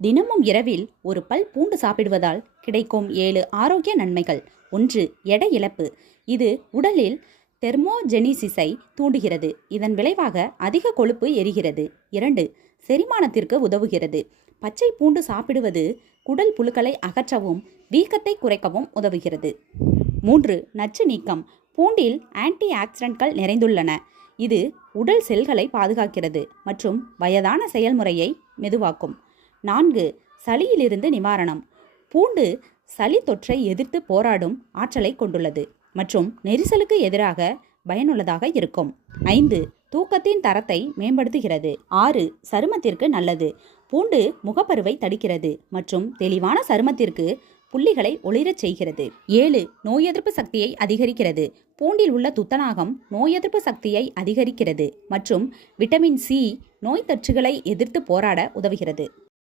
தினமும் இரவில் ஒரு பல் பூண்டு சாப்பிடுவதால் கிடைக்கும் 7 ஆரோக்கிய நன்மைகள். 1. எடை இழப்பு. இது உடலில் தெர்மோஜெனிசிஸை தூண்டுகிறது. இதன் விளைவாக அதிக கொழுப்பு எரிகிறது. 2. செரிமானத்திற்கு உதவுகிறது. பச்சை பூண்டு சாப்பிடுவது குடல் புழுக்களை அகற்றவும் வீக்கத்தை குறைக்கவும் உதவுகிறது. 3. நச்சு நீக்கம். பூண்டில் ஆன்டி ஆக்சிடென்ட்கள் நிறைந்துள்ளன. இது உடல் செல்களை பாதுகாக்கிறது மற்றும் வயதான செயல்முறையை மெதுவாக்கும். 4. சளியிலிருந்து நிவாரணம். பூண்டு சளி தொற்றை எதிர்த்து போராடும் ஆற்றலை கொண்டுள்ளது மற்றும் நெரிசலுக்கு எதிராக பயனுள்ளதாக இருக்கும். 5. தூக்கத்தின் தரத்தை மேம்படுத்துகிறது. 6. சருமத்திற்கு நல்லது. பூண்டு முகப்பருவை தடுக்கிறது மற்றும் தெளிவான சருமத்திற்கு புள்ளிகளை ஒளிரச் செய்கிறது. 7. நோய் எதிர்ப்பு சக்தியை அதிகரிக்கிறது. பூண்டில் உள்ள துத்தநாகம் நோய் எதிர்ப்பு சக்தியை அதிகரிக்கிறது மற்றும் விட்டமின் சி நோய் தொற்றுகளை எதிர்த்து போராட உதவுகிறது.